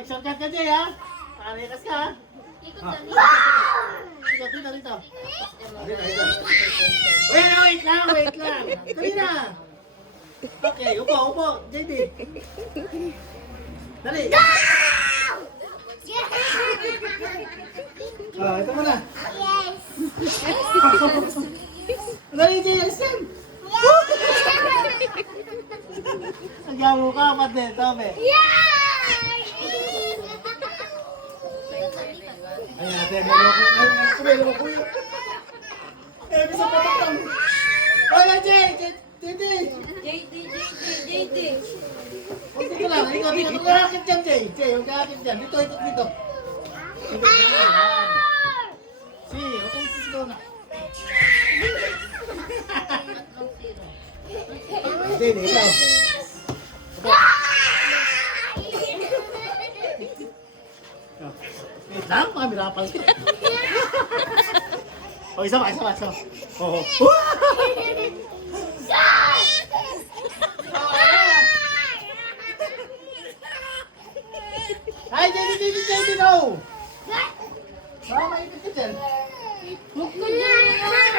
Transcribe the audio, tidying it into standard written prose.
Mag-shortcut ka, Jay, ha? Rekas ka, ha? Ikot lang. Ikot dito, dito. Wait lang. Dali na. Okay, upo. JD. Dali. Ito mo na. Yes. Dali, Jay, alis yan. Nagyamo ka, pati. Tobe. Ay, ate, maloko ko yun. Bisa patak lang. Hola, Jay! JD! Huwag ka lang. Huwag ka akit dyan, Jay. Jay, huwag ka akit dyan. Dito. Ikot na. Yan. Si, huwag kang sisigaw na. Jay, ikaw. Wait lang, camera pala. O, isa pa. Oo. Ay, JD, go! Baka maipit ka dyan. Huwag ka dyan.